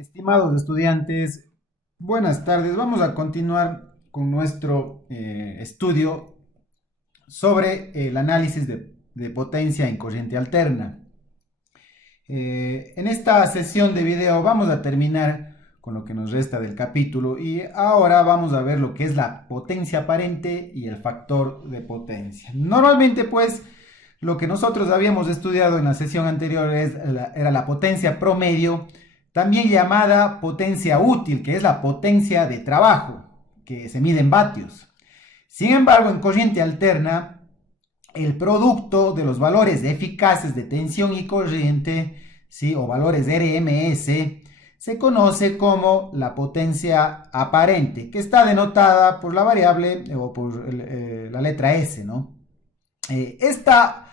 Estimados estudiantes, buenas tardes. Vamos a continuar con nuestro estudio sobre el análisis de potencia en corriente alterna. En esta sesión de video vamos a terminar con lo que nos resta del capítulo y ahora vamos a ver lo que es la potencia aparente y el factor de potencia. Normalmente pues lo que nosotros habíamos estudiado en la sesión anterior era la potencia promedio, también llamada potencia útil, que es la potencia de trabajo, que se mide en vatios. Sin embargo, en corriente alterna, el producto de los valores eficaces de tensión y corriente, ¿sí? O valores RMS, se conoce como la potencia aparente, que está denotada por la variable o por la letra S, ¿no? Esta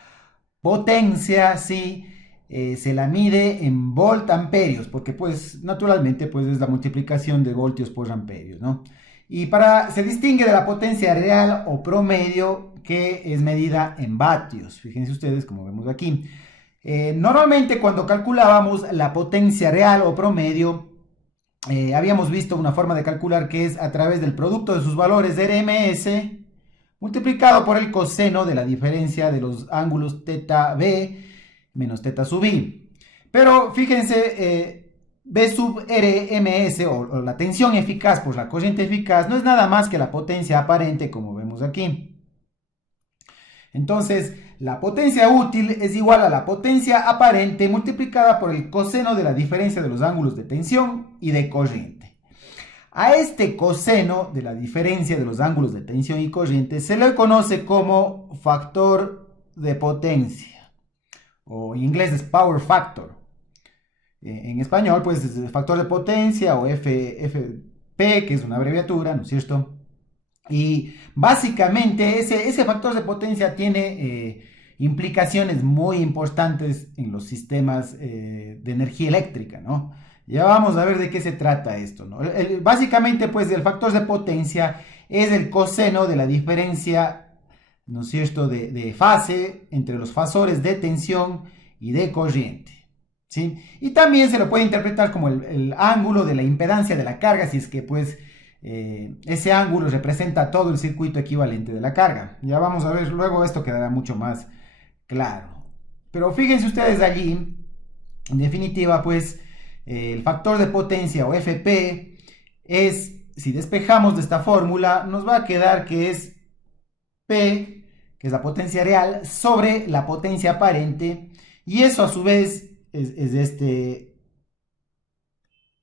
potencia, sí, se la mide en voltamperios, porque pues naturalmente pues es la multiplicación de voltios por amperios, ¿no? Y se distingue de la potencia real o promedio, que es medida en vatios. Fíjense ustedes, como vemos aquí. Normalmente cuando calculábamos la potencia real o promedio, habíamos visto una forma de calcular que es a través del producto de sus valores de RMS multiplicado por el coseno de la diferencia de los ángulos teta B menos teta sub i. Pero fíjense, B sub RMS o la tensión eficaz por la corriente eficaz no es nada más que la potencia aparente, como vemos aquí. Entonces, la potencia útil es igual a la potencia aparente multiplicada por el coseno de la diferencia de los ángulos de tensión y de corriente. A este coseno de la diferencia de los ángulos de tensión y corriente se le conoce como factor de potencia, o en inglés es power factor. En español, pues es el factor de potencia o FP, que es una abreviatura, ¿no es cierto? Y básicamente ese factor de potencia tiene implicaciones muy importantes en los sistemas de energía eléctrica, ¿no? Ya vamos a ver de qué se trata esto, ¿no? Básicamente, pues, el factor de potencia es el coseno de la diferencia, ¿no es cierto?, de fase entre los fasores de tensión y de corriente, ¿sí? Y también se lo puede interpretar como el ángulo de la impedancia de la carga, si es que, pues, ese ángulo representa todo el circuito equivalente de la carga. Ya vamos a ver, luego esto quedará mucho más claro. Pero fíjense ustedes allí, en definitiva, pues, el factor de potencia o FP es, si despejamos de esta fórmula, nos va a quedar que es P, que es la potencia real, sobre la potencia aparente, y eso a su vez es este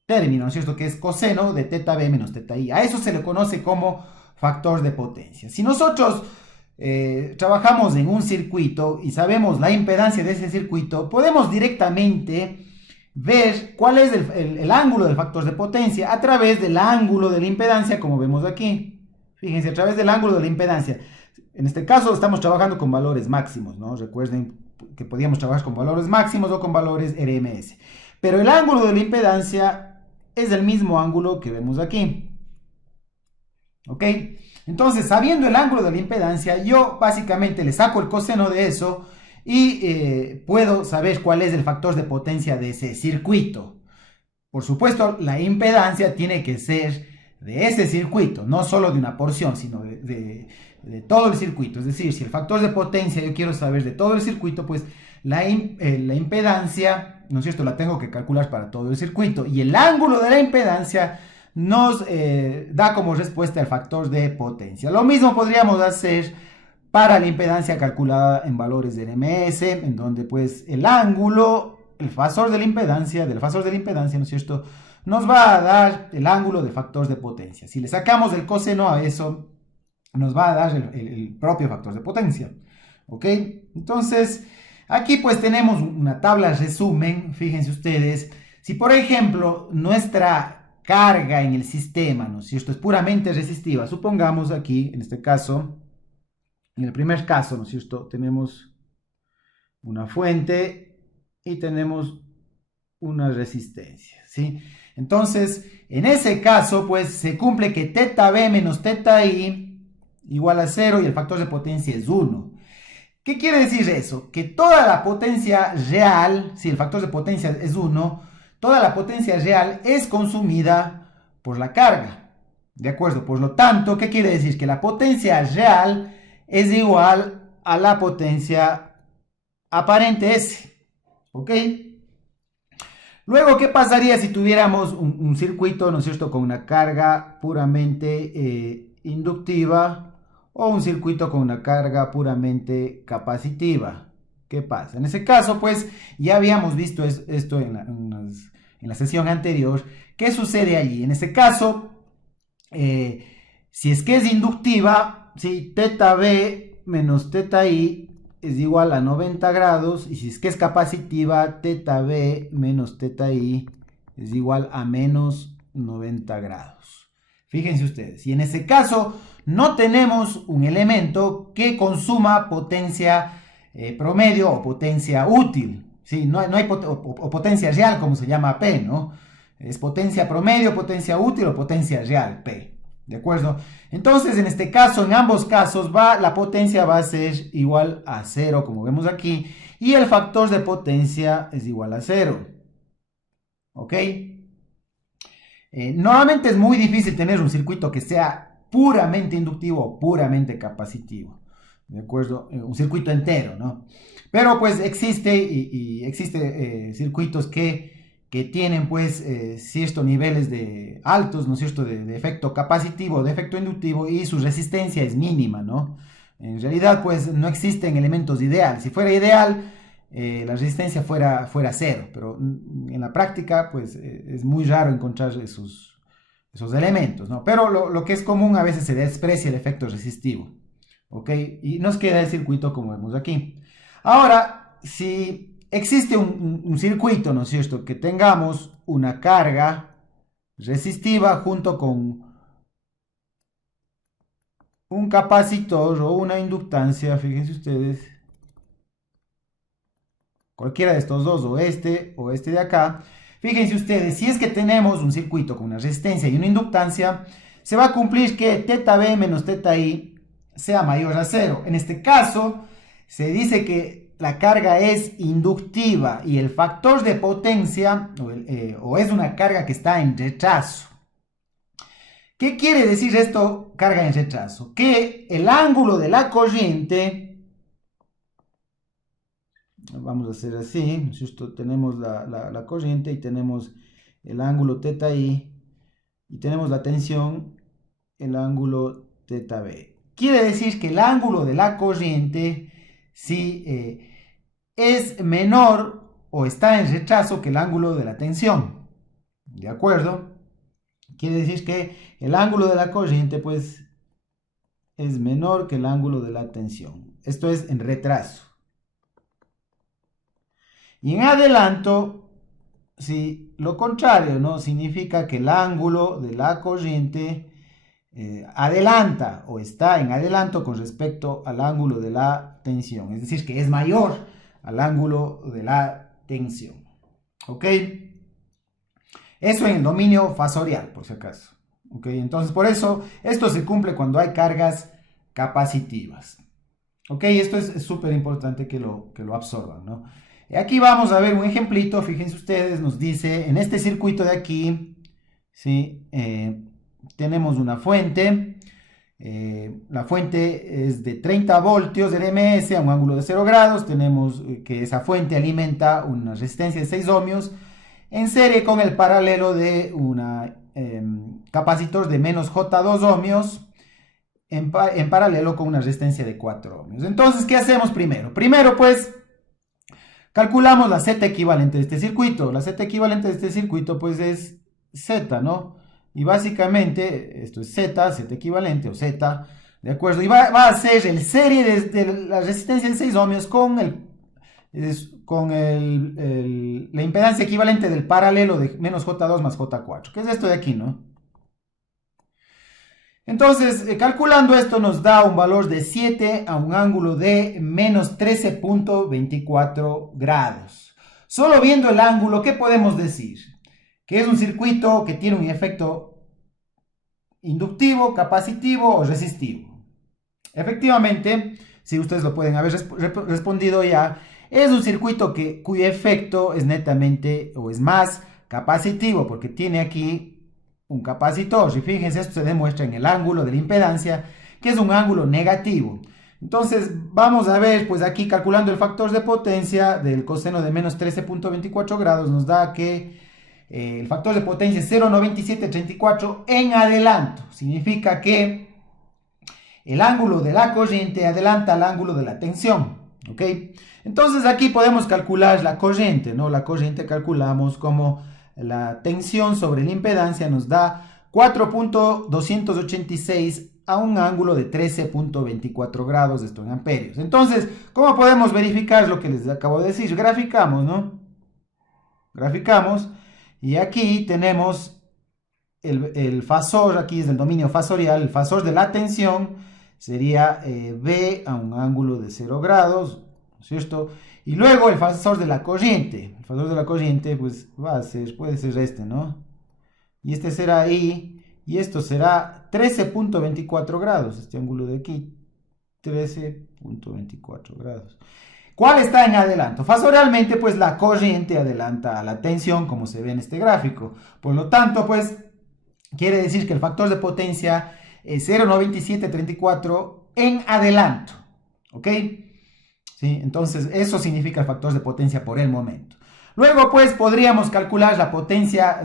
término, ¿no es cierto?, que es coseno de teta B menos teta I. A eso se le conoce como factor de potencia. Si nosotros trabajamos en un circuito y sabemos la impedancia de ese circuito, podemos directamente ver cuál es el ángulo del factor de potencia a través del ángulo de la impedancia, como vemos aquí. Fíjense, a través del ángulo de la impedancia. En este caso estamos trabajando con valores máximos, ¿no? Recuerden que podíamos trabajar con valores máximos o con valores RMS. Pero el ángulo de la impedancia es el mismo ángulo que vemos aquí. ¿Ok? Entonces, sabiendo el ángulo de la impedancia, yo básicamente le saco el coseno de eso y puedo saber cuál es el factor de potencia de ese circuito. Por supuesto, la impedancia tiene que ser de ese circuito, no solo de una porción, sino de todo el circuito. Es decir, si el factor de potencia yo quiero saber de todo el circuito, pues la impedancia, ¿no es cierto?, la tengo que calcular para todo el circuito. Y el ángulo de la impedancia nos da como respuesta el factor de potencia. Lo mismo podríamos hacer para la impedancia calculada en valores de RMS, en donde pues el ángulo, el fasor de la impedancia, ¿no es cierto?, nos va a dar el ángulo del factor de potencia. Si le sacamos el coseno a eso, nos va a dar el propio factor de potencia. ¿Ok? Entonces, aquí pues tenemos una tabla resumen, fíjense ustedes. Si por ejemplo nuestra carga en el sistema, ¿no es cierto?, es puramente resistiva, supongamos aquí, en este caso, en el primer caso, ¿no es cierto?, tenemos una fuente y tenemos una resistencia, ¿sí? Entonces, en ese caso, pues se cumple que teta B menos teta I igual a 0 y el factor de potencia es 1. ¿Qué quiere decir eso? Que toda la potencia real, si el factor de potencia es 1, toda la potencia real es consumida por la carga. ¿De acuerdo? Por lo tanto, ¿qué quiere decir? Que la potencia real es igual a la potencia aparente S. ¿Ok? Luego, ¿qué pasaría si tuviéramos un circuito, ¿no es cierto?, con una carga puramente inductiva o un circuito con una carga puramente capacitiva. ¿Qué pasa? En ese caso, pues, ya habíamos visto esto en la sesión anterior. ¿Qué sucede allí? En ese caso, si es que es inductiva, ¿sí? Teta B menos teta I es igual a 90 grados, y si es que es capacitiva, teta B menos teta I es igual a menos 90 grados. Fíjense ustedes, y en ese caso no tenemos un elemento que consuma potencia promedio o potencia útil, ¿sí? No hay o potencia real, como se llama P, ¿no? Es potencia promedio, potencia útil o potencia real, P. ¿De acuerdo? Entonces, en este caso, en ambos casos, la potencia va a ser igual a 0, como vemos aquí, y el factor de potencia es igual a 0. ¿Ok? Normalmente es muy difícil tener un circuito que sea puramente inductivo o puramente capacitivo. ¿De acuerdo? Un circuito entero, ¿no? Pero pues existe circuitos que tienen pues ciertos niveles de altos, ¿no es cierto?, de efecto capacitivo, de efecto inductivo, y su resistencia es mínima, ¿no? En realidad pues no existen elementos ideales. Si fuera ideal, la resistencia fuera 0, pero en la práctica pues es muy raro encontrar esos elementos, ¿no? Pero lo que es común, a veces se desprecia el efecto resistivo, ¿ok? Y nos queda el circuito como vemos aquí. Ahora, si existe un circuito, ¿no es cierto?, que tengamos una carga resistiva junto con un capacitor o una inductancia, fíjense ustedes, cualquiera de estos dos, o este de acá. Fíjense ustedes, si es que tenemos un circuito con una resistencia y una inductancia, se va a cumplir que teta B menos teta I sea mayor a 0. En este caso, se dice que la carga es inductiva y el factor de potencia o es una carga que está en rechazo. ¿Qué quiere decir esto, carga en rechazo? Que el ángulo de la corriente, vamos a hacer así, justo tenemos la corriente y tenemos el ángulo teta I y tenemos la tensión, el ángulo teta B. Quiere decir que el ángulo de la corriente, si es menor o está en rechazo que el ángulo de la tensión. ¿De acuerdo? Quiere decir que el ángulo de la corriente pues es menor que el ángulo de la tensión. Esto es en retraso. Y en adelanto, si lo contrario, ¿no?, significa que el ángulo de la corriente adelanta o está en adelanto con respecto al ángulo de la tensión. Es decir, que es mayor al ángulo de la tensión. ¿Ok? Eso en el dominio fasorial, por si acaso. ¿Ok? Entonces, por eso, esto se cumple cuando hay cargas capacitivas. ¿Ok? Esto es súper importante que lo absorban, ¿no? Aquí vamos a ver un ejemplito. Fíjense ustedes, nos dice, en este circuito de aquí, ¿sí? Tenemos una fuente. La fuente es de 30 voltios del MS a un ángulo de 0 grados. Tenemos que esa fuente alimenta una resistencia de 6 ohmios en serie con el paralelo de un capacitor de menos J2 ohmios en paralelo con una resistencia de 4 ohmios. Entonces, ¿qué hacemos primero? Primero, pues, calculamos la Z equivalente de este circuito. La Z equivalente de este circuito, pues, es Z, ¿no? Y básicamente, esto es Z equivalente o Z, ¿de acuerdo? Y va a ser el serie de la resistencia de 6 ohmios con la impedancia equivalente del paralelo de menos J2 más J4, que es esto de aquí, ¿no? Entonces, calculando esto nos da un valor de 7 a un ángulo de menos 13.24 grados. Solo viendo el ángulo, ¿qué podemos decir? Que es un circuito que tiene un efecto inductivo, capacitivo o resistivo. Efectivamente, si ustedes lo pueden haber respondido ya, es un circuito cuyo efecto es netamente o es más capacitivo porque tiene aquí un capacitor. Y fíjense, esto se demuestra en el ángulo de la impedancia, que es un ángulo negativo. Entonces vamos a ver, pues aquí calculando el factor de potencia del coseno de menos 13.24 grados, nos da que el factor de potencia es 0,9734 en adelanto. Significa que el ángulo de la corriente adelanta al ángulo de la tensión, ¿ok? Entonces aquí podemos calcular la corriente, ¿no? La corriente calculamos como la tensión sobre la impedancia nos da 4.286 a un ángulo de 13.24 grados, esto en amperios. Entonces, ¿cómo podemos verificar lo que les acabo de decir? Graficamos, ¿no? Graficamos y aquí tenemos el fasor, aquí es del dominio fasorial, el fasor de la tensión sería B a un ángulo de 0 grados, ¿no es cierto? Y luego el fasor de la corriente. El fasor de la corriente, pues va a ser, puede ser este, ¿no? Y este será I, y esto será 13.24 grados, este ángulo de aquí, 13.24 grados. ¿Cuál está en adelanto? Fasorialmente, pues la corriente adelanta a la tensión, como se ve en este gráfico. Por lo tanto, pues, quiere decir que el factor de potencia es 0,9734 en adelanto, ¿ok? ¿Sí? Entonces, eso significa el factor de potencia por el momento. Luego, pues, podríamos calcular la potencia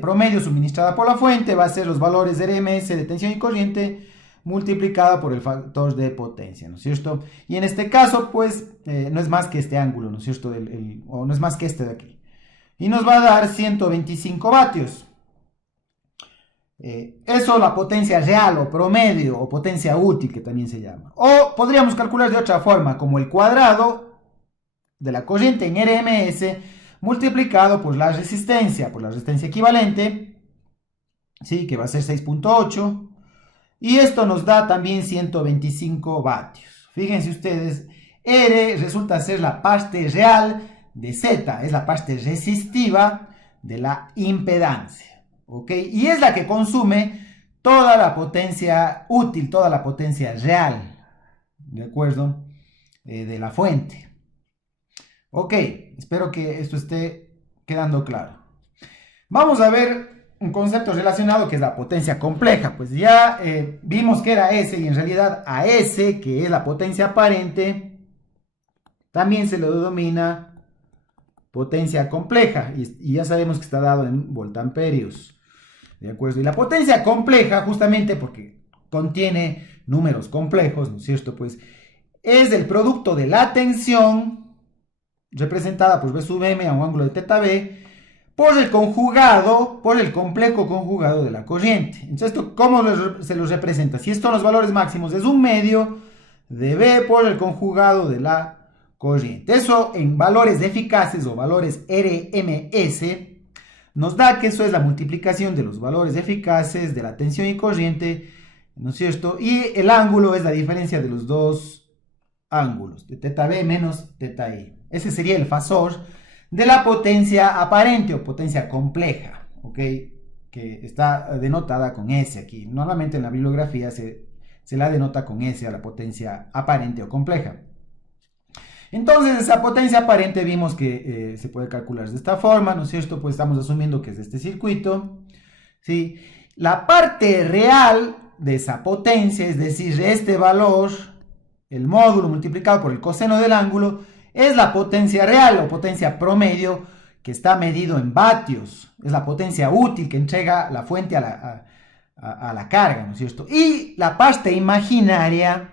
promedio suministrada por la fuente. Va a ser los valores de RMS de tensión y corriente multiplicada por el factor de potencia, ¿no es cierto? Y en este caso, pues, no es más que este ángulo, ¿no es cierto? O no es más que este de aquí. Y nos va a dar 125 vatios. Eso la potencia real o promedio o potencia útil que también se llama. O podríamos calcular de otra forma, como el cuadrado de la corriente en RMS multiplicado por la resistencia equivalente, ¿sí? Que va a ser 6.8. Y esto nos da también 125 vatios. Fíjense ustedes, R resulta ser la parte real de Z, es la parte resistiva de la impedancia. ¿Ok? Y es la que consume toda la potencia útil, toda la potencia real, ¿de acuerdo? De la fuente. Ok, espero que esto esté quedando claro. Vamos a ver un concepto relacionado que es la potencia compleja. Pues ya vimos que era S y en realidad a S, que es la potencia aparente, también se le denomina potencia compleja. Y ya sabemos que está dado en voltamperios. ¿De acuerdo? Y la potencia compleja, justamente porque contiene números complejos, ¿no es cierto? Pues es el producto de la tensión representada por V sub M a un ángulo de teta B por el conjugado, por el complejo conjugado de la corriente. Entonces, ¿esto cómo se los representa? Si estos son los valores máximos, es un medio de V por el conjugado de la corriente. Eso en valores eficaces o valores RMS nos da que eso es la multiplicación de los valores eficaces de la tensión y corriente, ¿no es cierto? Y el ángulo es la diferencia de los dos ángulos, de teta B menos teta I. Ese sería el fasor de la potencia aparente o potencia compleja, ¿ok? Que está denotada con S aquí. Normalmente en la bibliografía se la denota con S a la potencia aparente o compleja. Entonces, esa potencia aparente vimos que se puede calcular de esta forma, ¿no es cierto? Pues estamos asumiendo que es este circuito, ¿sí? La parte real de esa potencia, es decir, este valor, el módulo multiplicado por el coseno del ángulo, es la potencia real o potencia promedio que está medido en vatios. Es la potencia útil que entrega la fuente a la carga, ¿no es cierto? Y la parte imaginaria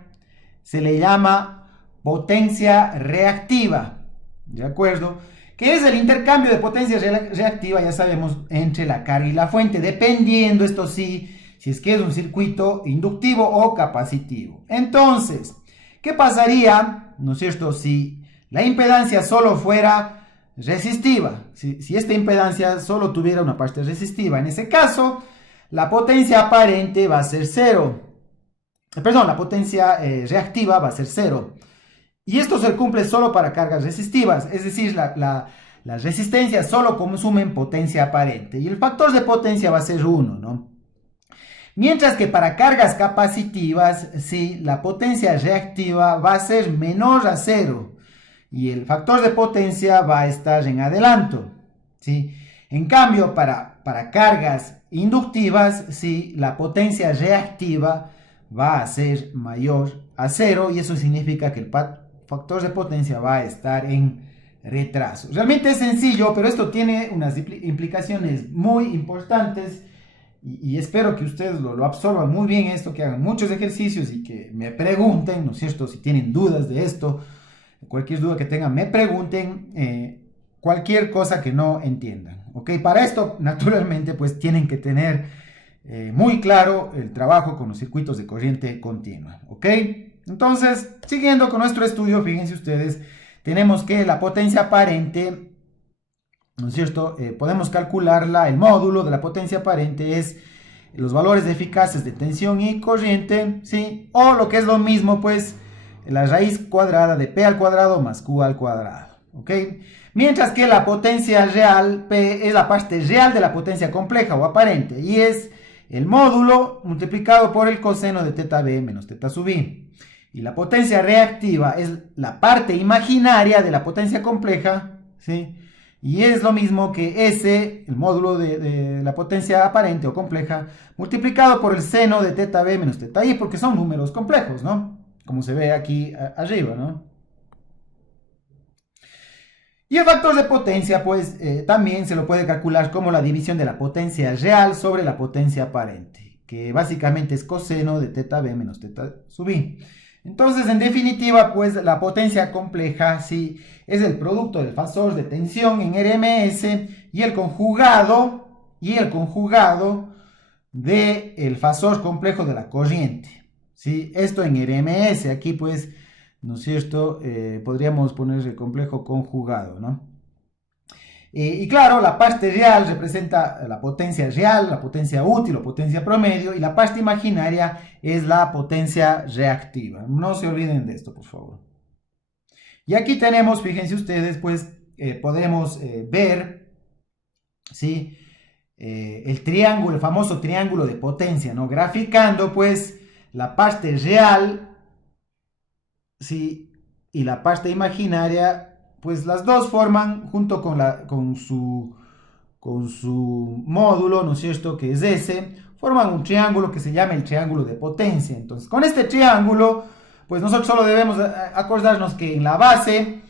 se le llama potencia reactiva, ¿de acuerdo? Que es el intercambio de potencia reactiva, ya sabemos, entre la carga y la fuente, dependiendo, esto sí, si es que es un circuito inductivo o capacitivo. Entonces, ¿qué pasaría, no es cierto, si la impedancia solo fuera resistiva? Si esta impedancia solo tuviera una parte resistiva, en ese caso, la potencia aparente va a ser cero. Perdón, la potencia reactiva va a ser cero. Y esto se cumple solo para cargas resistivas, es decir, las resistencias solo consumen potencia aparente y el factor de potencia va a ser 1, ¿no? Mientras que para cargas capacitivas, sí, la potencia reactiva va a ser menor a 0 y el factor de potencia va a estar en adelanto, ¿sí? En cambio, para cargas inductivas, sí, la potencia reactiva va a ser mayor a 0 y eso significa que el factor de potencia va a estar en retraso. Realmente es sencillo, pero esto tiene unas implicaciones muy importantes y espero que ustedes lo absorban muy bien esto, que hagan muchos ejercicios y que me pregunten, ¿no es cierto? Si tienen dudas de esto, cualquier duda que tengan, me pregunten cualquier cosa que no entiendan, ¿ok? Para esto, naturalmente, pues tienen que tener muy claro el trabajo con los circuitos de corriente continua, ¿ok? Entonces, siguiendo con nuestro estudio, fíjense ustedes, tenemos que la potencia aparente, ¿no es cierto? Podemos calcularla, el módulo de la potencia aparente es los valores eficaces de tensión y corriente, ¿sí? O lo que es lo mismo, pues, la raíz cuadrada de P al cuadrado más Q al cuadrado, ¿ok? Mientras que la potencia real, P, es la parte real de la potencia compleja o aparente, y es el módulo multiplicado por el coseno de teta B menos teta sub I. Y la potencia reactiva es la parte imaginaria de la potencia compleja, ¿sí? Y es lo mismo que S, el módulo de la potencia aparente o compleja, multiplicado por el seno de teta B menos teta I, porque son números complejos, ¿no? Como se ve aquí arriba, ¿no? Y el factor de potencia, pues, también se lo puede calcular como la división de la potencia real sobre la potencia aparente, que básicamente es coseno de teta B menos teta sub I. Entonces, en definitiva, pues, la potencia compleja, sí, es el producto del fasor de tensión en RMS y el conjugado del fasor complejo de la corriente, ¿sí? Esto en RMS, aquí, pues, ¿no es cierto? Podríamos poner el complejo conjugado, ¿no? Y claro, la parte real representa la potencia real, la potencia útil o potencia promedio, y la parte imaginaria es la potencia reactiva. No se olviden de esto, por favor. Y aquí tenemos, fíjense ustedes, pues podemos ver, ¿sí? El triángulo, el famoso triángulo de potencia, ¿no? Graficando, pues, la parte real, ¿sí? Y la parte imaginaria, pues las dos forman, junto con su módulo, ¿no es cierto?, que es ese, forman un triángulo que se llama el triángulo de potencia. Entonces, con este triángulo, pues nosotros solo debemos acordarnos que en la base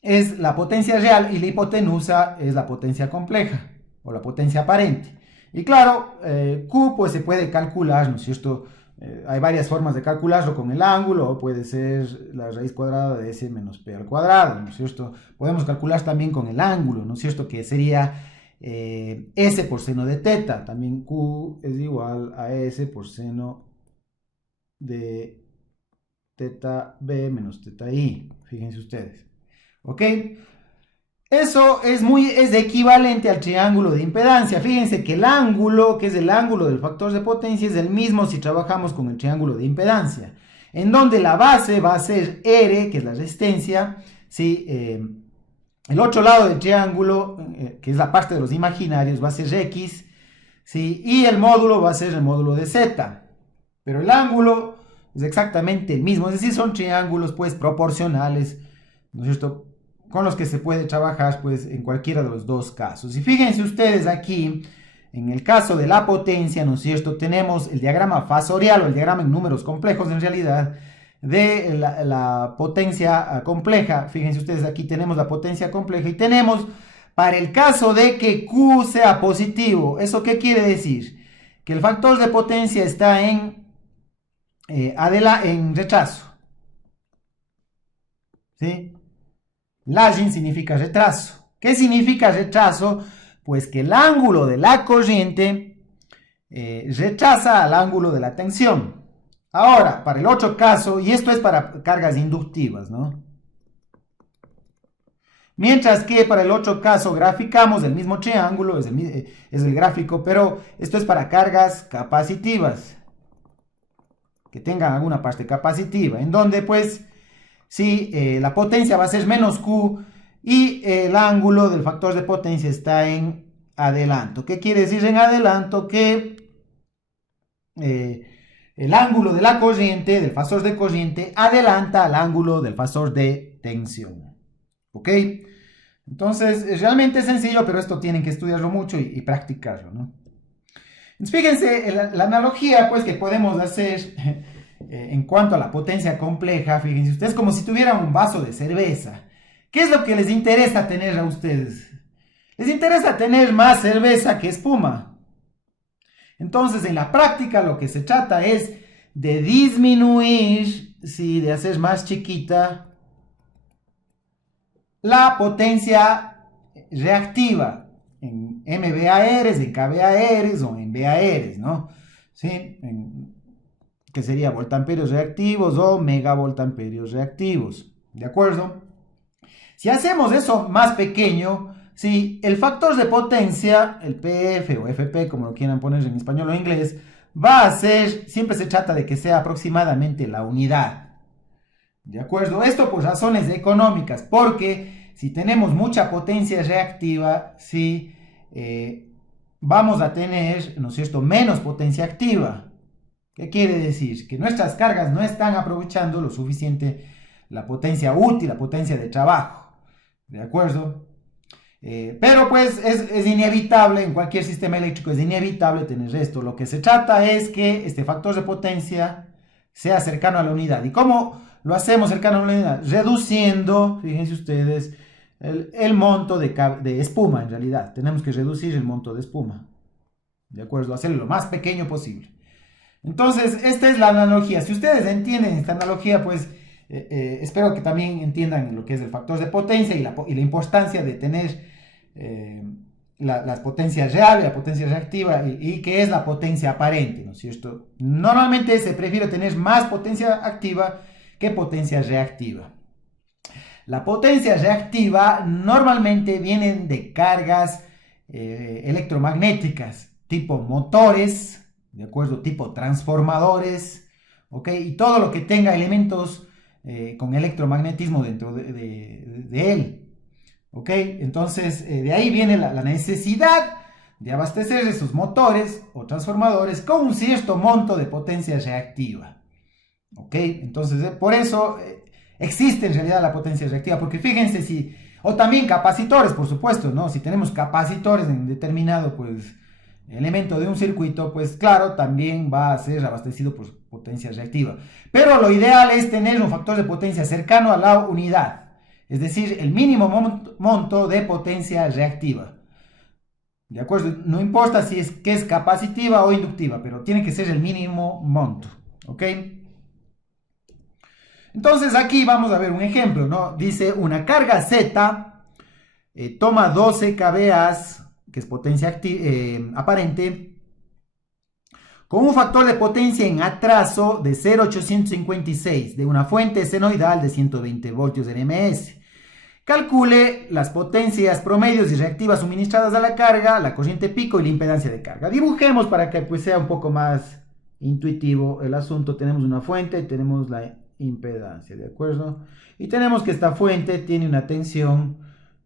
es la potencia real y la hipotenusa es la potencia compleja o la potencia aparente. Y claro, Q pues se puede calcular, ¿no es cierto? Hay varias formas de calcularlo con el ángulo, o puede ser la raíz cuadrada de S menos P al cuadrado, ¿no es cierto? Podemos calcular también con el ángulo, ¿no es cierto? Que sería S por seno de teta. También Q es igual a S por seno de teta B menos teta I. Fíjense ustedes. ¿Ok? Eso es equivalente al triángulo de impedancia. Fíjense que el ángulo, que es el ángulo del factor de potencia, es el mismo si trabajamos con el triángulo de impedancia, en donde la base va a ser R, que es la resistencia, ¿sí? El otro lado del triángulo, que es la parte de los imaginarios, va a ser X, ¿sí? Y el módulo va a ser el módulo de Z. Pero el ángulo es exactamente el mismo, es decir, son triángulos pues proporcionales, ¿no es cierto?, con los que se puede trabajar pues en cualquiera de los dos casos. Y fíjense ustedes aquí, en el caso de la potencia, ¿no es cierto?, tenemos el diagrama fasorial o el diagrama en números complejos en realidad de la potencia compleja. Fíjense ustedes, aquí tenemos la potencia compleja y tenemos para el caso de que Q sea positivo. ¿Eso qué quiere decir? Que el factor de potencia está en retraso, ¿sí? Lagging significa retraso. ¿Qué significa retraso? Pues que el ángulo de la corriente retrasa al ángulo de la tensión. Ahora, para el otro caso, y esto es para cargas inductivas, ¿no? Mientras que para el otro caso graficamos el mismo triángulo, es el gráfico, pero esto es para cargas capacitivas, que tengan alguna parte capacitiva, en donde pues si la potencia va a ser menos Q y el ángulo del factor de potencia está en adelanto. ¿Qué quiere decir en adelanto? Que el ángulo de la corriente, del fasor de corriente, adelanta al ángulo del fasor de tensión. ¿Ok? Entonces, es realmente sencillo, pero esto tienen que estudiarlo mucho y practicarlo, ¿no? Entonces, fíjense, la analogía pues, que podemos hacer en cuanto a la potencia compleja, fíjense ustedes, como si tuvieran un vaso de cerveza. ¿Qué es lo que les interesa tener a ustedes? Les interesa tener más cerveza que espuma. Entonces, en la práctica lo que se trata es de disminuir, sí, de hacer más chiquita la potencia reactiva en MVARs, en kVARs o en VARs, ¿no? ¿Sí? Que sería voltamperios reactivos o megavoltamperios reactivos, ¿de acuerdo? Si hacemos eso más pequeño, ¿sí? El factor de potencia, el PF o FP, como lo quieran poner en español o inglés, va a ser, siempre se trata de que sea aproximadamente la unidad, ¿de acuerdo? Esto por razones económicas, porque si tenemos mucha potencia reactiva, ¿sí? Vamos a tener, ¿no es cierto?, menos potencia activa. ¿Qué quiere decir? Que nuestras cargas no están aprovechando lo suficiente la potencia útil, la potencia de trabajo, ¿de acuerdo? Pero pues es inevitable, en cualquier sistema eléctrico es inevitable tener esto. Lo que se trata es que este factor de potencia sea cercano a la unidad. ¿Y cómo lo hacemos cercano a la unidad? Reduciendo, fíjense ustedes, el monto de espuma en realidad. Tenemos que reducir el monto de espuma, ¿de acuerdo? Hacerlo lo más pequeño posible. Entonces, esta es la analogía. Si ustedes entienden esta analogía, pues espero que también entiendan lo que es el factor de potencia y la importancia de tener las potencias reales, la potencia reactiva y qué es la potencia aparente, ¿no es cierto? Normalmente se prefiere tener más potencia activa que potencia reactiva. La potencia reactiva normalmente vienen de cargas electromagnéticas, tipo motores, ¿de acuerdo? Tipo transformadores, ¿ok? Y todo lo que tenga elementos con electromagnetismo dentro de él, ¿ok? Entonces, de ahí viene la necesidad de abastecer esos motores o transformadores con un cierto monto de potencia reactiva, ¿ok? Entonces, por eso existe en realidad la potencia reactiva, porque fíjense si, o también capacitores, por supuesto, ¿no? Si tenemos capacitores en determinado, pues, elemento de un circuito, pues claro, también va a ser abastecido por potencia reactiva. Pero lo ideal es tener un factor de potencia cercano a la unidad, es decir, el mínimo monto de potencia reactiva. ¿De acuerdo? No importa si es que es capacitiva o inductiva, pero tiene que ser el mínimo monto, ¿ok? Entonces aquí vamos a ver un ejemplo, ¿no? Dice una carga Z toma 12 kVA, que es potencia aparente, con un factor de potencia en atraso de 0,856 de una fuente senoidal de 120 voltios NMS. Calcule las potencias promedios y reactivas suministradas a la carga, la corriente pico y la impedancia de carga. Dibujemos para que pues, sea un poco más intuitivo el asunto. Tenemos una fuente y tenemos la impedancia, ¿de acuerdo? Y tenemos que esta fuente tiene una tensión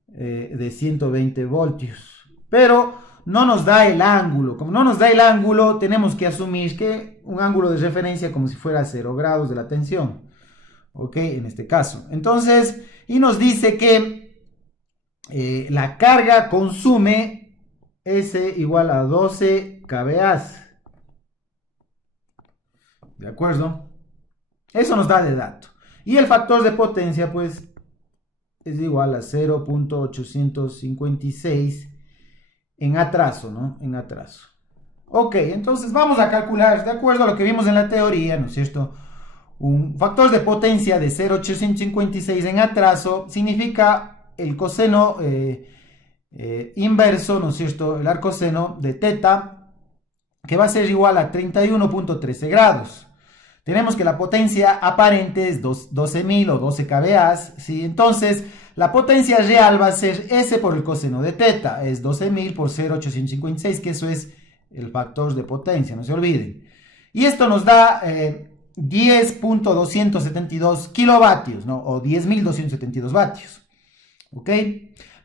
de 120 voltios. Pero no nos da el ángulo. Como no nos da el ángulo, tenemos que asumir que un ángulo de referencia como si fuera 0 grados de la tensión. ¿Ok? En este caso. Entonces, y nos dice que la carga consume S igual a 12 kVA. ¿De acuerdo? Eso nos da de dato. Y el factor de potencia, pues, es igual a 0,856 en atraso, ¿no? En atraso. Ok, entonces vamos a calcular, de acuerdo a lo que vimos en la teoría, ¿no es cierto? Un factor de potencia de 0,856 en atraso significa el coseno inverso, ¿no es cierto? El arcoseno de teta, que va a ser igual a 31.13 grados. Tenemos que la potencia aparente es 12.000 o 12 kVA, ¿sí? Entonces, la potencia real va a ser S por el coseno de teta, es 12.000 por 0,856, que eso es el factor de potencia, no se olviden. Y esto nos da 10.272 kilovatios, ¿no? O 10.272 vatios, ¿ok?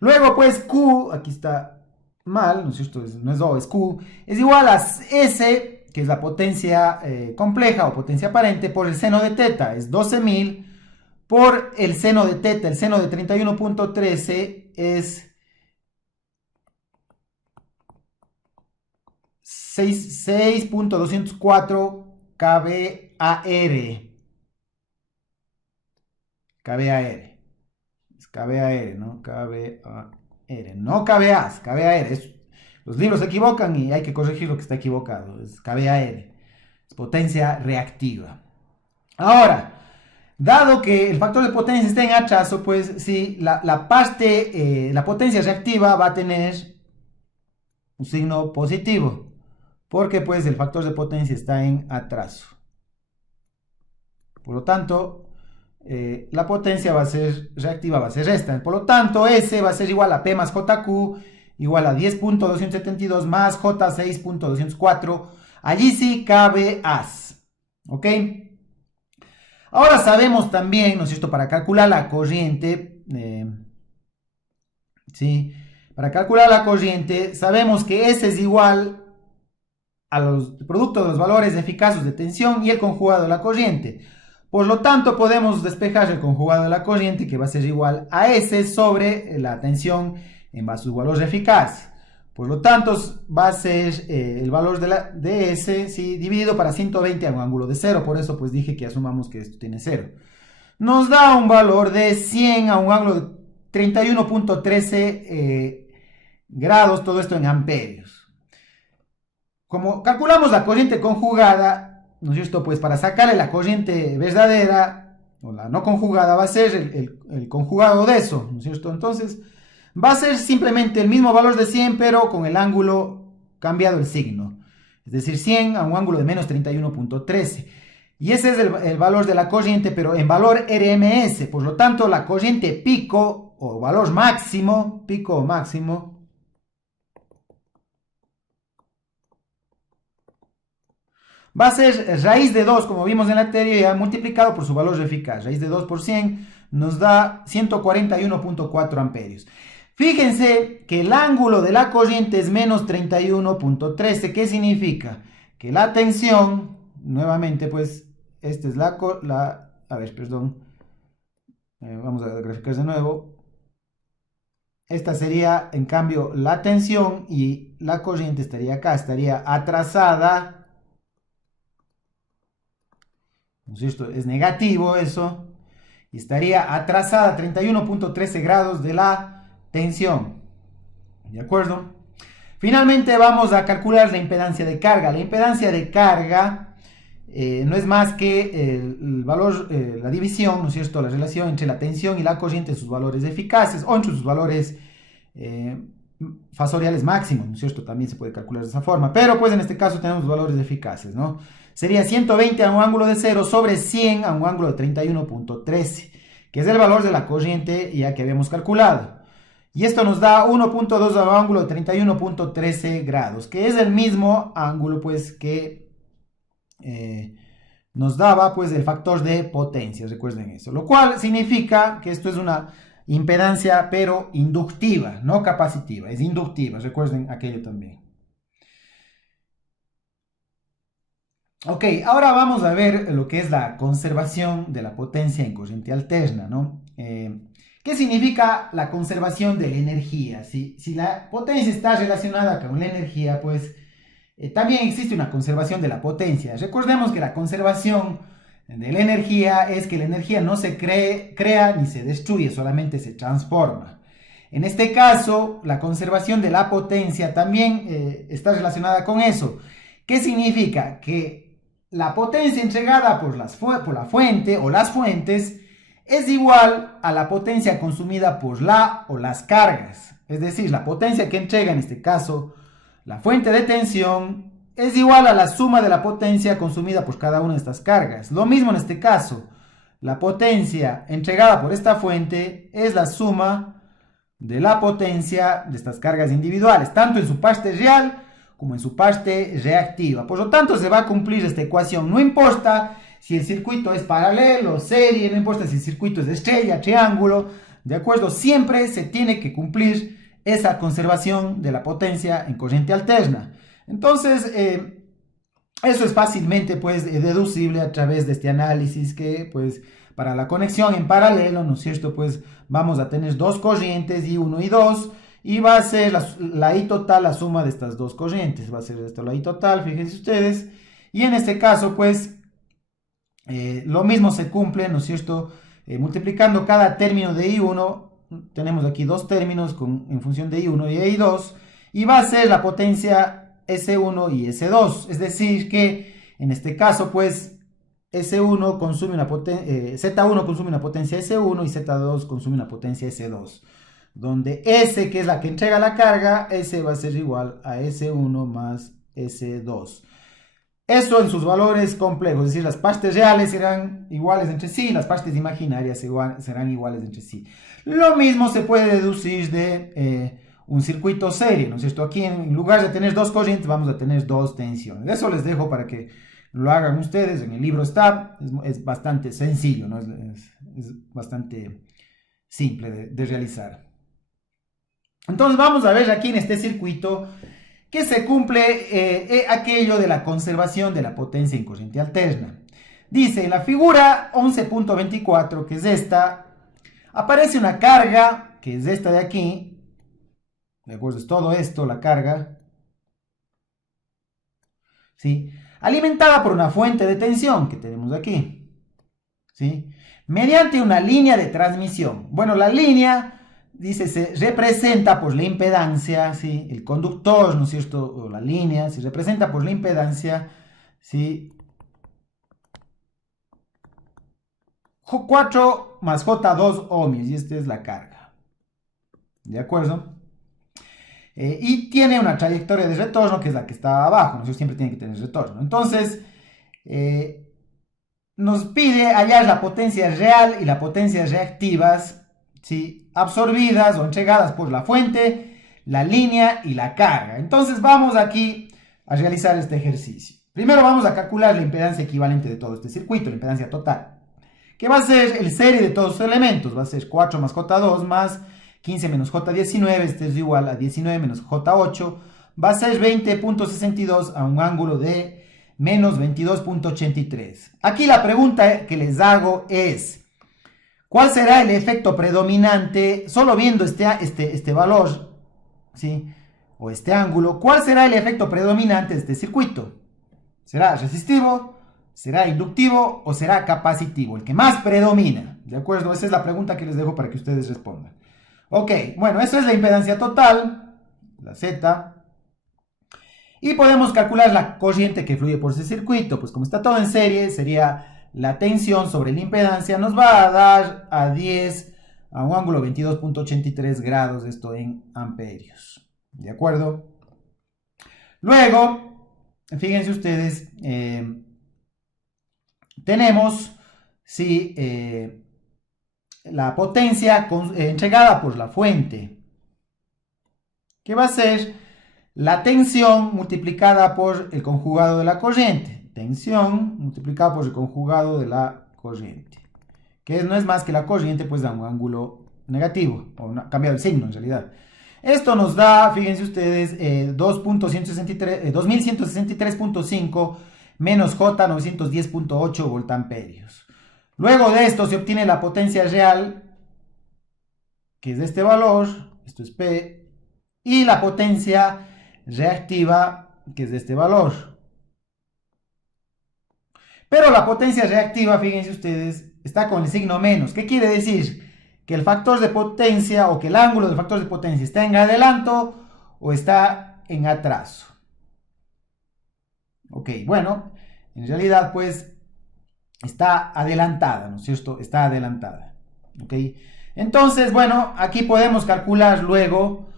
Luego, pues, Q, aquí está mal, ¿no es cierto? No es O, es Q, es igual a S, que es la potencia compleja o potencia aparente, por el seno de teta, es 12.000 por el seno de teta. El seno de 31.13 es 6.204 kVAR. kVAR. Es kVAR, ¿no? kVAR. No kVAs, kVAR. Los libros se equivocan y hay que corregir lo que está equivocado. Es kVAR. Es potencia reactiva. Ahora, dado que el factor de potencia está en atraso, pues sí, la potencia reactiva va a tener un signo positivo, porque pues el factor de potencia está en atraso. Por lo tanto, la potencia va a ser reactiva, va a ser esta. Por lo tanto, S va a ser igual a P más JQ, igual a 10.272 más J6.204. Allí sí cabe AS. ¿Ok? Ahora sabemos también, ¿no es cierto?, para calcular la corriente, ¿sí? Para calcular la corriente, sabemos que S es igual a los productos de los valores eficaces de tensión y el conjugado de la corriente. Por lo tanto, podemos despejar el conjugado de la corriente, que va a ser igual a S sobre la tensión en base a sus valores eficaces. Por lo tanto, va a ser el valor de S, ¿sí?, dividido para 120 a un ángulo de 0. Por eso pues dije que asumamos que esto tiene 0. Nos da un valor de 100 a un ángulo de 31.13 grados, todo esto en amperios. Como calculamos la corriente conjugada, ¿no es cierto?, pues para sacarle la corriente verdadera o la no conjugada va a ser el conjugado de eso, ¿no es cierto? Entonces va a ser simplemente el mismo valor de 100, pero con el ángulo cambiado el signo. Es decir, 100 a un ángulo de menos 31.13. Y ese es el valor de la corriente, pero en valor RMS. Por lo tanto, la corriente pico o valor máximo, pico o máximo, va a ser raíz de 2, como vimos en la teoría, multiplicado por su valor eficaz. Raíz de 2 por 100 nos da 141.4 amperios. Fíjense que el ángulo de la corriente es menos 31.13. ¿Qué significa? Que la tensión, nuevamente, pues, esta es a ver, perdón. Vamos a graficar de nuevo. Esta sería, en cambio, la tensión y la corriente estaría acá, estaría atrasada. ¿No es cierto? Es negativo eso. Y estaría atrasada 31.13 grados de la tensión. ¿De acuerdo? Finalmente vamos a calcular la impedancia de carga. La impedancia de carga no es más que el valor, la división, ¿no es cierto?, la relación entre la tensión y la corriente en sus valores eficaces o entre sus valores fasoriales máximos, ¿no es cierto? También se puede calcular de esa forma, pero pues en este caso tenemos valores eficaces, ¿no? Sería 120 a un ángulo de 0 sobre 100 a un ángulo de 31.13, que es el valor de la corriente ya que habíamos calculado. Y esto nos da 1.2 a un ángulo de 31.13 grados, que es el mismo ángulo pues que nos daba pues el factor de potencia, recuerden eso. Lo cual significa que esto es una impedancia pero inductiva, no capacitiva, es inductiva, recuerden aquello también. Ok, ahora vamos a ver lo que es la conservación de la potencia en corriente alterna, ¿no? ¿Qué significa la conservación de la energía? Si la potencia está relacionada con la energía, pues también existe una conservación de la potencia. Recordemos que la conservación de la energía es que la energía no se crea ni se destruye, solamente se transforma. En este caso, la conservación de la potencia también está relacionada con eso. ¿Qué significa? Que la potencia entregada por la fuente o las fuentes es igual a la potencia consumida por la o las cargas. Es decir, la potencia que entrega en este caso la fuente de tensión es igual a la suma de la potencia consumida por cada una de estas cargas. Lo mismo en este caso, la potencia entregada por esta fuente es la suma de la potencia de estas cargas individuales, tanto en su parte real como en su parte reactiva. Por lo tanto, se va a cumplir esta ecuación. No importa si el circuito es paralelo, serie, no importa si el circuito es de estrella, triángulo, ¿de acuerdo? Siempre se tiene que cumplir esa conservación de la potencia en corriente alterna. Entonces, eso es fácilmente pues deducible a través de este análisis que pues para la conexión en paralelo, ¿no es cierto? Pues vamos a tener dos corrientes, I1 y 2, y va a ser la I total, la suma de estas dos corrientes, va a ser esto la I total, fíjense ustedes, y en este caso, pues, lo mismo se cumple, ¿no es cierto? Multiplicando cada término de I1, tenemos aquí dos términos en función de I1 y I2, y va a ser la potencia S1 y S2, es decir que en este caso pues S1 consume una Z1 consume una potencia S1 y Z2 consume una potencia S2, donde S, que es la que entrega la carga, S va a ser igual a S1 más S2. Eso en sus valores complejos, es decir, las partes reales serán iguales entre sí, las partes imaginarias serán iguales entre sí. Lo mismo se puede deducir de un circuito serie, ¿no es cierto? Aquí en lugar de tener dos corrientes vamos a tener dos tensiones. Eso les dejo para que lo hagan ustedes, en el libro está, es bastante sencillo, ¿no? Es bastante simple de realizar. Entonces vamos a ver aquí en este circuito que se cumple aquello de la conservación de la potencia en corriente alterna. Dice, en la figura 11.24, que es esta, aparece una carga, que es esta de aquí, ¿de acuerdo? Es todo esto, la carga, ¿sí? Alimentada por una fuente de tensión que tenemos aquí, ¿sí? Mediante una línea de transmisión. Bueno, la línea, dice, se representa por la impedancia, ¿sí? El conductor, ¿no es cierto? O la línea se representa por la impedancia, ¿sí? 4 más J2 ohmios, y esta es la carga, ¿de acuerdo? Y tiene una trayectoria de retorno que es la que está abajo, ¿no? Siempre tiene que tener retorno. Entonces, nos pide hallar la potencia real y la potencia reactivas, ¿sí? Absorbidas o entregadas por la fuente, la línea y la carga. Entonces vamos aquí a realizar este ejercicio. Primero vamos a calcular la impedancia equivalente de todo este circuito, la impedancia total, que va a ser el serie de todos los elementos, va a ser 4 más J2 más 15 menos J19, este es igual a 19 menos J8, va a ser 20.62 a un ángulo de menos 22.83. Aquí la pregunta que les hago es, ¿cuál será el efecto predominante, solo viendo este valor, ¿sí? O este ángulo, cuál será el efecto predominante de este circuito? ¿Será resistivo? ¿Será inductivo o será capacitivo? El que más predomina, ¿de acuerdo? Esa es la pregunta que les dejo para que ustedes respondan. Ok, bueno, eso es la impedancia total, la Z. Y podemos calcular la corriente que fluye por ese circuito. Pues como está todo en serie, sería la tensión sobre la impedancia. Nos va a dar a 10, a un ángulo 22.83 grados, esto en amperios. ¿De acuerdo? Luego, fíjense ustedes, tenemos, sí, la potencia entregada por la fuente, que va a ser la tensión multiplicada por el conjugado de la corriente. Tensión multiplicada por el conjugado de la corriente, que no es más que la corriente pues da un ángulo negativo, o cambiado el signo en realidad. Esto nos da, fíjense ustedes, 2163.5 menos J 910.8 voltamperios. Luego de esto se obtiene la potencia real, que es de este valor, esto es P, y la potencia reactiva, que es de este valor. Pero la potencia reactiva, fíjense ustedes, está con el signo menos. ¿Qué quiere decir? Que el factor de potencia o que el ángulo del factor de potencia está en adelanto o está en atraso. Ok, bueno, en realidad pues está adelantada, ¿no es cierto? Está adelantada. Ok, entonces, bueno, aquí podemos calcular luego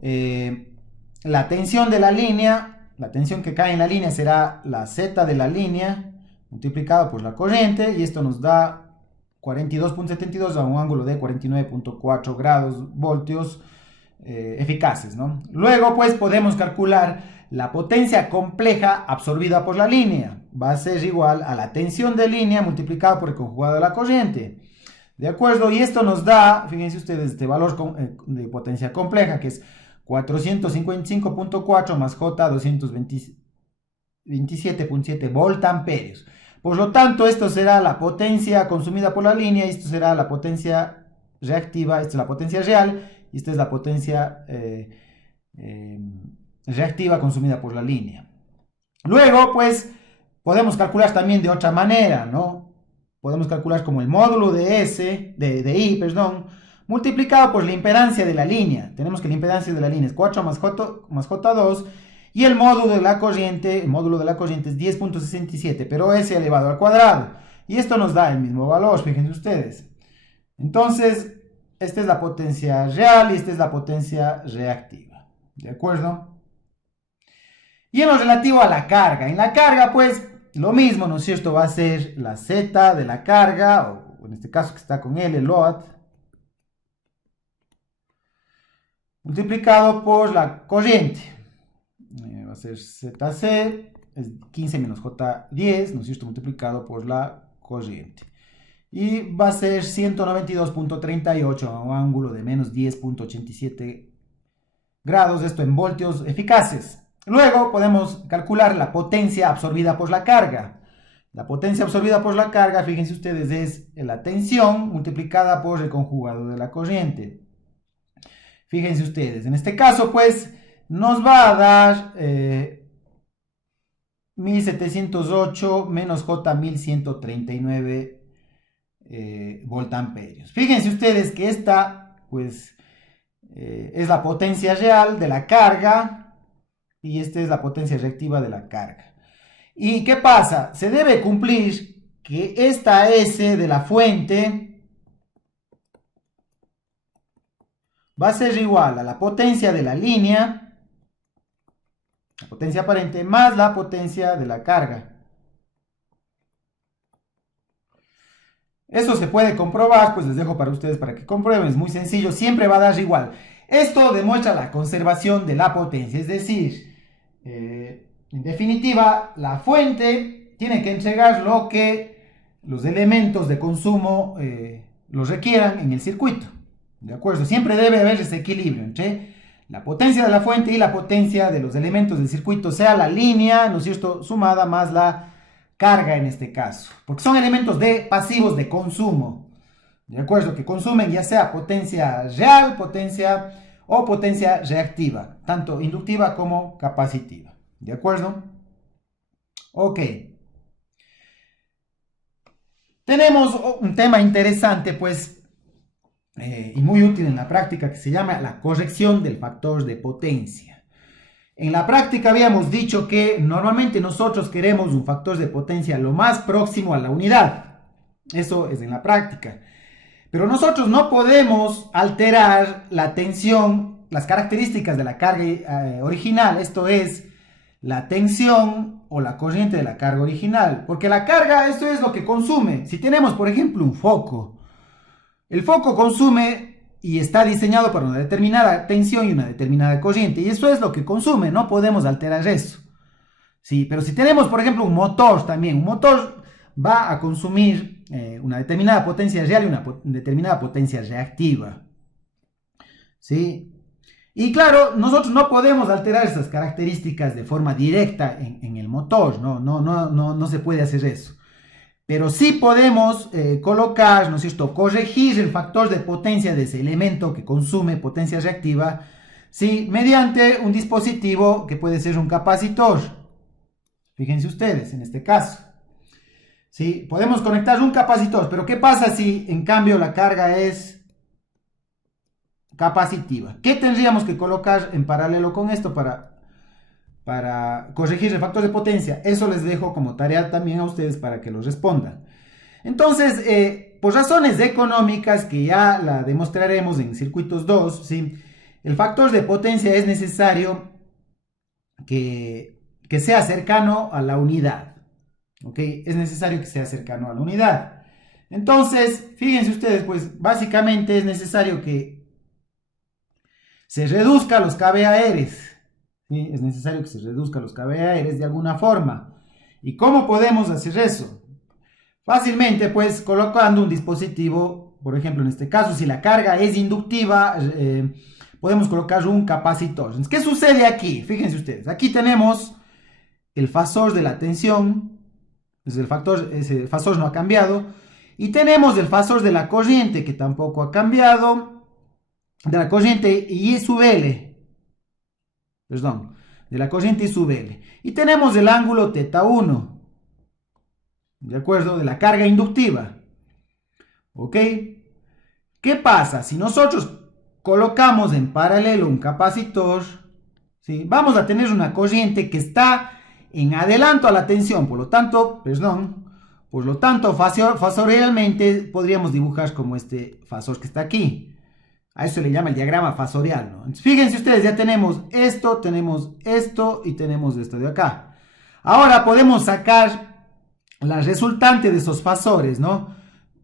la tensión de la línea. La tensión que cae en la línea será la Z de la línea multiplicado por la corriente, y esto nos da 42.72 a un ángulo de 49.4 grados voltios eficaces, ¿no? Luego pues podemos calcular la potencia compleja absorbida por la línea. Va a ser igual a la tensión de línea multiplicado por el conjugado de la corriente. ¿De acuerdo? Y esto nos da, fíjense ustedes, este valor de potencia compleja, que es 455.4 más J 227.7 voltamperios. Por lo tanto, esto será la potencia consumida por la línea, y esto será la potencia reactiva, esta es la potencia real, y esta es la potencia reactiva consumida por la línea. Luego, pues, podemos calcular también de otra manera, ¿no? Podemos calcular como el módulo de I, multiplicado por la impedancia de la línea. Tenemos que la impedancia de la línea es 4 más J2, y el módulo de la corriente es 10.67, pero S elevado al cuadrado. Y esto nos da el mismo valor, fíjense ustedes. Entonces, esta es la potencia real y esta es la potencia reactiva. ¿De acuerdo? Y en lo relativo a la carga, en la carga, pues, lo mismo, ¿no es cierto? Va a ser la Z de la carga, o en este caso que está con L, load, multiplicado por la corriente. Va a ser ZC, es 15 menos J10, ¿no es cierto? Multiplicado por la corriente. Y va a ser 192.38 a un ángulo de menos 10.87 grados, esto en voltios eficaces. Luego podemos calcular la potencia absorbida por la carga. La potencia absorbida por la carga, fíjense ustedes, es la tensión multiplicada por el conjugado de la corriente. Fíjense ustedes, en este caso, pues, nos va a dar 1708 menos J 1139 voltamperios. Fíjense ustedes que esta, pues, es la potencia real de la carga y esta es la potencia reactiva de la carga. ¿Y qué pasa? Se debe cumplir que esta S de la fuente va a ser igual a la potencia de la línea, la potencia aparente, más la potencia de la carga. Eso se puede comprobar, pues les dejo para ustedes para que comprueben, es muy sencillo, siempre va a dar igual. Esto demuestra la conservación de la potencia, es decir, en definitiva, la fuente tiene que entregar lo que los elementos de consumo los requieran en el circuito. ¿De acuerdo? Siempre debe haber ese equilibrio entre la potencia de la fuente y la potencia de los elementos del circuito, sea la línea, ¿no es cierto?, sumada más la carga en este caso, porque son elementos pasivos de consumo, ¿de acuerdo?, que consumen ya sea potencia real, potencia reactiva, tanto inductiva como capacitiva, ¿de acuerdo? Ok. Tenemos un tema interesante, pues, y muy útil en la práctica, que se llama la corrección del factor de potencia. En la práctica habíamos dicho que normalmente nosotros queremos un factor de potencia lo más próximo a la unidad. Eso es en la práctica. Pero nosotros no podemos alterar la tensión, las características de la carga original, esto es, la tensión o la corriente de la carga original. Porque la carga, esto es lo que consume. Si tenemos, por ejemplo, un foco, el foco consume y está diseñado para una determinada tensión y una determinada corriente. Y eso es lo que consume, no podemos alterar eso. Sí, pero si tenemos, por ejemplo, un motor también, un motor va a consumir una determinada potencia real y una determinada potencia reactiva. ¿Sí? Y claro, nosotros no podemos alterar esas características de forma directa en el motor, no se puede hacer eso. Pero sí podemos colocar, ¿no es cierto?, corregir el factor de potencia de ese elemento que consume potencia reactiva, ¿sí?, mediante un dispositivo que puede ser un capacitor. Fíjense ustedes, en este caso. ¿Sí? Podemos conectar un capacitor, pero ¿qué pasa si en cambio la carga es capacitiva? ¿Qué tendríamos que colocar en paralelo con esto para corregir el factor de potencia? Eso les dejo como tarea también a ustedes para que lo respondan. Entonces, por razones económicas que ya la demostraremos en circuitos 2, ¿sí?, el factor de potencia es necesario que sea cercano a la unidad. ¿Ok? Es necesario que sea cercano a la unidad. Entonces, fíjense ustedes, pues básicamente es necesario que se reduzca los kVAR. ¿Sí? Es necesario que se reduzca los kVAR de alguna forma. ¿Y cómo podemos hacer eso? Fácilmente, pues colocando un dispositivo, por ejemplo, en este caso, si la carga es inductiva, podemos colocar un capacitor. Entonces, ¿qué sucede aquí? Fíjense ustedes, aquí tenemos el fasor de la tensión Entonces ese fasor no ha cambiado. Y tenemos el fasor de la corriente que tampoco ha cambiado. De la corriente I sub L. Perdón. De la corriente I sub L. Y tenemos el ángulo θ1. ¿De acuerdo? De la carga inductiva. ¿Ok? ¿Qué pasa? Si nosotros colocamos en paralelo un capacitor, ¿sí? Vamos a tener una corriente que está en adelanto a la tensión, por lo tanto, fasorialmente podríamos dibujar como este fasor que está aquí. A eso se le llama el diagrama fasorial, ¿no? Entonces, fíjense ustedes, ya tenemos esto y tenemos esto de acá. Ahora podemos sacar la resultante de esos fasores, ¿no?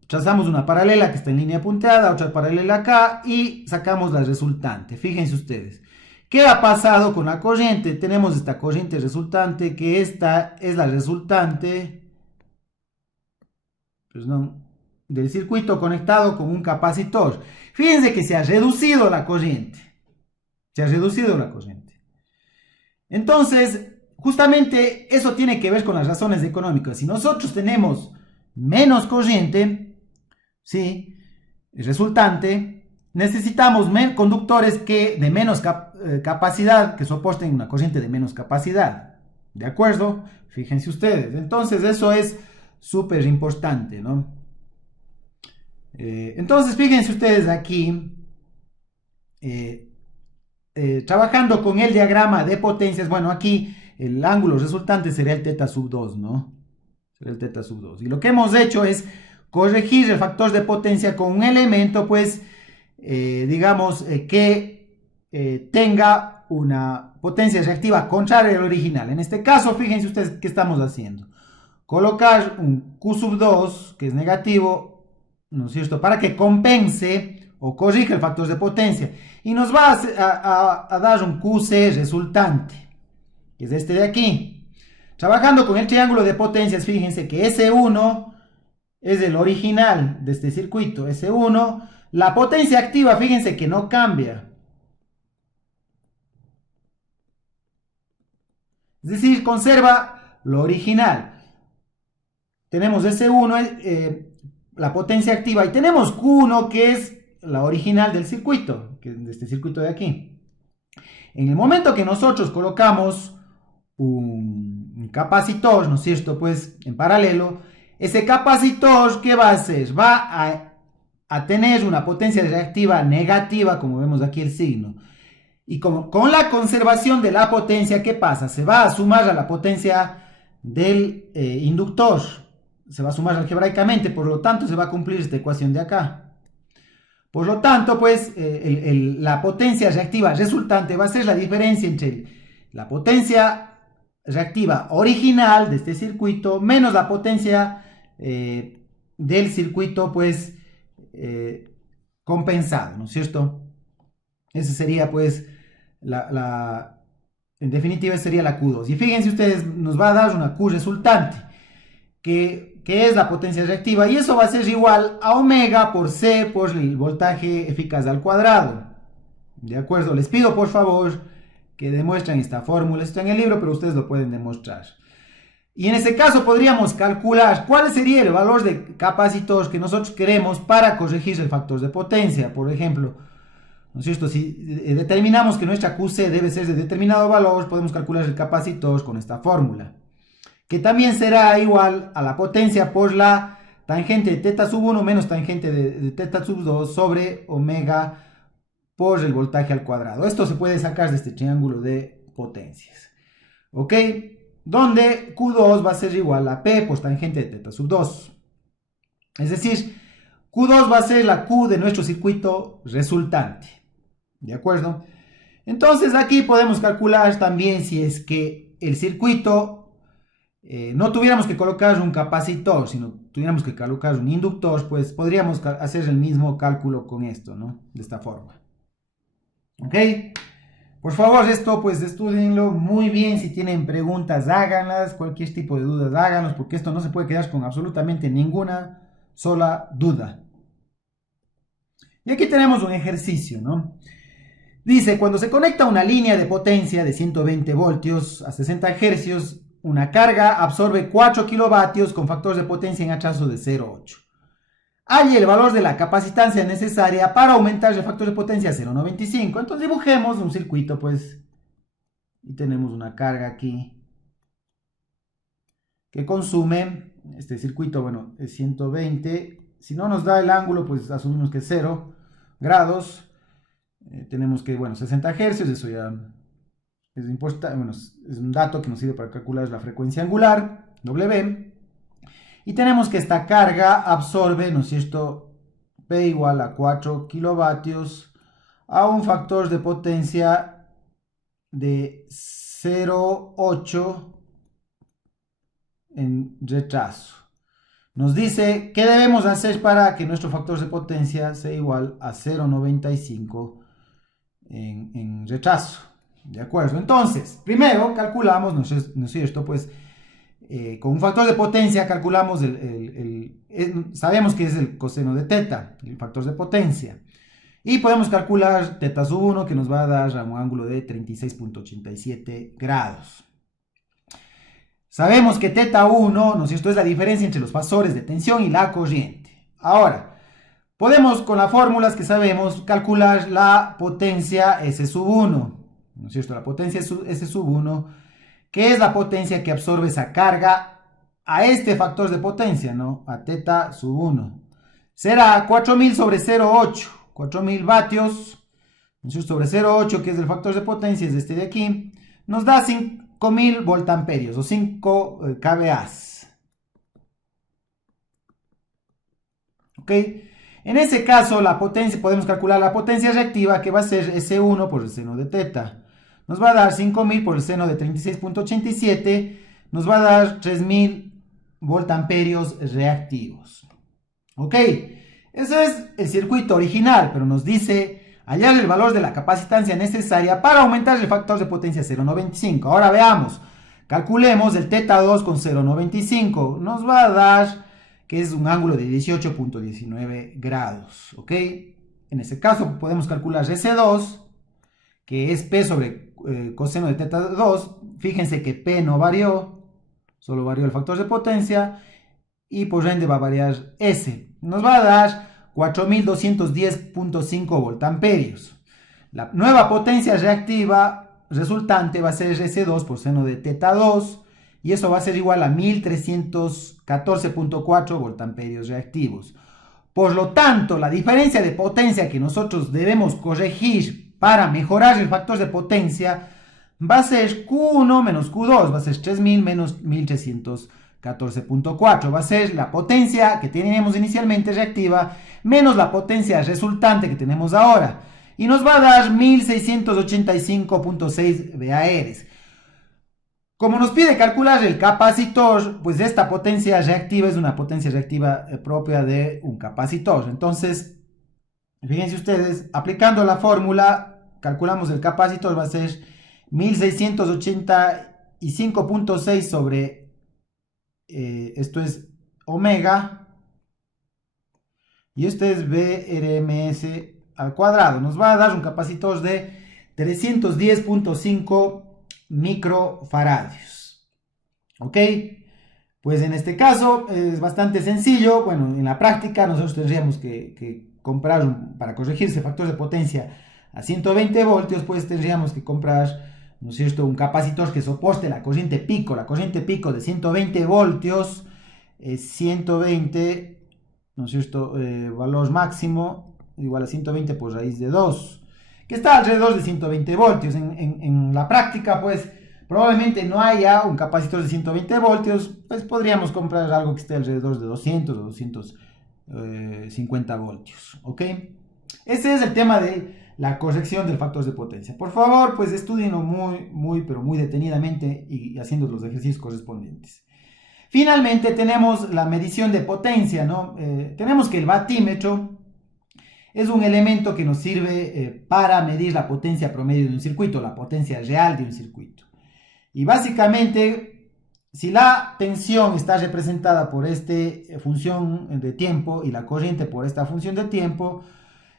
Trazamos una paralela que está en línea punteada, otra paralela acá y sacamos la resultante. Fíjense ustedes. ¿Qué ha pasado con la corriente? Tenemos esta corriente resultante, que esta es la resultante del circuito conectado con un capacitor. Fíjense que se ha reducido la corriente. Se ha reducido la corriente. Entonces, justamente eso tiene que ver con las razones económicas. Si nosotros tenemos menos corriente, ¿sí? El resultante, necesitamos conductores de menos capacidad, que soporten una corriente de menos capacidad. ¿De acuerdo? Fíjense ustedes. Entonces, eso es súper importante, ¿no? Entonces, fíjense ustedes aquí, trabajando con el diagrama de potencias, bueno, aquí el ángulo resultante sería el θ sub 2, ¿no? Sería el θ sub 2. Y lo que hemos hecho es corregir el factor de potencia con un elemento, pues, que tenga una potencia reactiva contraria al original. En este caso, fíjense ustedes qué estamos haciendo. Colocar un Q sub 2, que es negativo, ¿no es cierto?, para que compense o corrija el factor de potencia. Y nos va a dar un QC resultante, que es este de aquí. Trabajando con el triángulo de potencias, fíjense que S1 es el original de este circuito. S1, la potencia activa, fíjense que no cambia. Es decir, conserva lo original. Tenemos S1, la potencia activa, y tenemos Q1, que es la original del circuito, que es de este circuito de aquí. En el momento que nosotros colocamos un capacitor, ¿no es cierto?, pues en paralelo, ese capacitor, ¿qué va a hacer? Va a tener una potencia reactiva negativa, como vemos aquí el signo. Y con la conservación de la potencia, ¿qué pasa? Se va a sumar a la potencia del inductor. Se va a sumar algebraicamente, por lo tanto se va a cumplir esta ecuación de acá. Por lo tanto, pues, la potencia reactiva resultante va a ser la diferencia entre la potencia reactiva original de este circuito menos la potencia del circuito, pues, compensado, ¿no es cierto? Ese sería, pues, en definitiva sería la Q2. Y fíjense ustedes, nos va a dar una Q resultante, que es la potencia reactiva, y eso va a ser igual a omega por C por el voltaje eficaz al cuadrado. ¿De acuerdo? Les pido por favor que demuestren esta fórmula. Está en el libro, pero ustedes lo pueden demostrar. Y en ese caso podríamos calcular cuál sería el valor de capacitor que nosotros queremos para corregir el factor de potencia. Por ejemplo, ¿no es cierto? Si determinamos que nuestra QC debe ser de determinado valor, podemos calcular el capacitor con esta fórmula, que también será igual a la potencia por la tangente de θ sub 1 menos tangente de θ sub 2 sobre omega por el voltaje al cuadrado. Esto se puede sacar de este triángulo de potencias. ¿Ok? Donde Q2 va a ser igual a P por tangente de θ sub 2. Es decir, Q2 va a ser la Q de nuestro circuito resultante. ¿De acuerdo? Entonces aquí podemos calcular también si es que el circuito no tuviéramos que colocar un capacitor, sino tuviéramos que colocar un inductor, pues podríamos hacer el mismo cálculo con esto, ¿no? De esta forma. ¿Ok? Por favor, esto pues estudienlo muy bien. Si tienen preguntas, háganlas. Cualquier tipo de dudas, háganlos, porque esto no se puede quedar con absolutamente ninguna sola duda. Y aquí tenemos un ejercicio, ¿no? Dice, cuando se conecta una línea de potencia de 120 voltios a 60 hercios una carga absorbe 4 kilovatios con factores de potencia en hachazo de 0,8. Hay el valor de la capacitancia necesaria para aumentar el factor de potencia a 0,95. Entonces dibujemos un circuito, pues, y tenemos una carga aquí que consume, este circuito, bueno, es 120. Si no nos da el ángulo, pues asumimos que es 0 grados. Tenemos que, bueno, 60 hercios, eso ya es importante, bueno, es un dato que nos sirve para calcular la frecuencia angular, W. Y tenemos que esta carga absorbe, ¿no es cierto?, P igual a 4 kilovatios a un factor de potencia de 0,8 en rechazo. Nos dice qué debemos hacer para que nuestro factor de potencia sea igual a 0,95 en rechazo. ¿De acuerdo? Entonces, primero calculamos, ¿no es cierto?, pues con un factor de potencia calculamos sabemos que es el coseno de teta, el factor de potencia. Y podemos calcular teta sub 1, que nos va a dar un ángulo de 36.87 grados. Sabemos que teta 1, ¿no es cierto?, es la diferencia entre los fasores de tensión y la corriente. Ahora, podemos con las fórmulas que sabemos calcular la potencia S sub 1, ¿no es cierto?, la potencia S sub 1, que es la potencia que absorbe esa carga a este factor de potencia, ¿no?, a teta sub 1. Será 4000 sobre 0,8, 4000 vatios, sobre 0,8, que es el factor de potencia, es este de aquí, nos da 5000 voltamperios o 5 kVA. ¿Ok? En ese caso, la potencia, podemos calcular la potencia reactiva, que va a ser S1 por el seno de teta. Nos va a dar 5000 por el seno de 36.87, nos va a dar 3000 voltamperios reactivos. ¿Ok? Ese es el circuito original, pero nos dice hallar el valor de la capacitancia necesaria para aumentar el factor de potencia a 0,95. Ahora veamos, calculemos el teta 2 con 0,95. Nos va a dar que es un ángulo de 18.19 grados. ¿Ok? En ese caso podemos calcular S2, que es P sobre coseno de teta 2. Fíjense que P no varió, solo varió el factor de potencia, y por ende va a variar S. Nos va a dar 4210.5 voltamperios. La nueva potencia reactiva resultante va a ser S2 por seno de teta 2, y eso va a ser igual a 1314.4 voltamperios reactivos. Por lo tanto, la diferencia de potencia que nosotros debemos corregir para mejorar el factor de potencia va a ser Q1 menos Q2, va a ser 3000 menos 1314.4, va a ser la potencia que teníamos inicialmente reactiva menos la potencia resultante que tenemos ahora, y nos va a dar 1685.6 VAR. Como nos pide calcular el capacitor, pues esta potencia reactiva es una potencia reactiva propia de un capacitor. Entonces, fíjense ustedes, aplicando la fórmula, calculamos el capacitor, va a ser 1685.6 sobre, esto es omega, y esto es BRMS al cuadrado. Nos va a dar un capacitor de 310.5 microfaradios. ¿Ok? Pues en este caso es bastante sencillo. Bueno, en la práctica nosotros tendríamos que comprar, para corregirse factor de potencia a 120 voltios, pues tendríamos que comprar, ¿no es cierto?, un capacitor que soporte la corriente pico de 120 voltios, 120, ¿no es cierto?, valor máximo igual a 120 por raíz de 2, que está alrededor de 120 voltios. En la práctica, pues, probablemente no haya un capacitor de 120 voltios, pues podríamos comprar algo que esté alrededor de 200 o 250 voltios, ¿ok? Ese es el tema de la corrección del factor de potencia. Por favor, pues estudienlo pero muy detenidamente y haciendo los ejercicios correspondientes. Finalmente tenemos la medición de potencia, ¿no? Tenemos que el batímetro es un elemento que nos sirve para medir la potencia promedio de un circuito, la potencia real de un circuito. Y básicamente, si la tensión está representada por esta función de tiempo y la corriente por esta función de tiempo,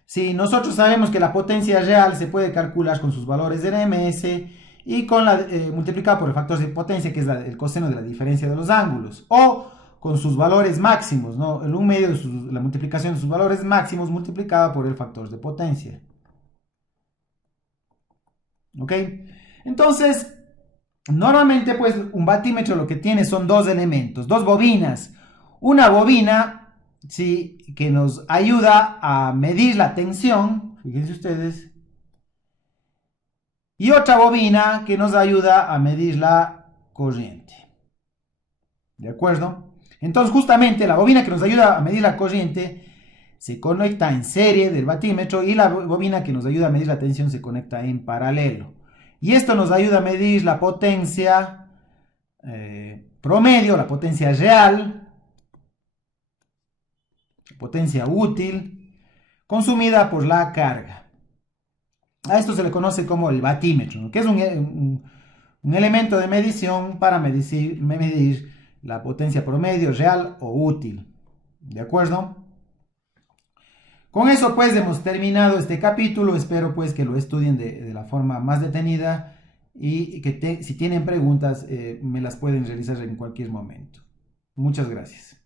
si nosotros sabemos que la potencia real se puede calcular con sus valores de RMS y con multiplicado por el factor de potencia, que es el coseno de la diferencia de los ángulos, o con sus valores máximos, ¿no? El 1/2 de la multiplicación de sus valores máximos multiplicada por el factor de potencia. ¿Ok? Entonces, normalmente pues un batímetro lo que tiene son dos elementos, dos bobinas. Una bobina, ¿sí?, que nos ayuda a medir la tensión, fíjense ustedes, y otra bobina que nos ayuda a medir la corriente. ¿De acuerdo? Entonces, justamente la bobina que nos ayuda a medir la corriente se conecta en serie del batímetro y la bobina que nos ayuda a medir la tensión se conecta en paralelo. Y esto nos ayuda a medir la potencia promedio, la potencia real, potencia útil, consumida por la carga. A esto se le conoce como el batímetro, ¿no?, que es un elemento de medición para medir la potencia promedio, real o útil. ¿De acuerdo? Con eso pues hemos terminado este capítulo. Espero pues que lo estudien de la forma más detenida y que si tienen preguntas me las pueden realizar en cualquier momento. Muchas gracias.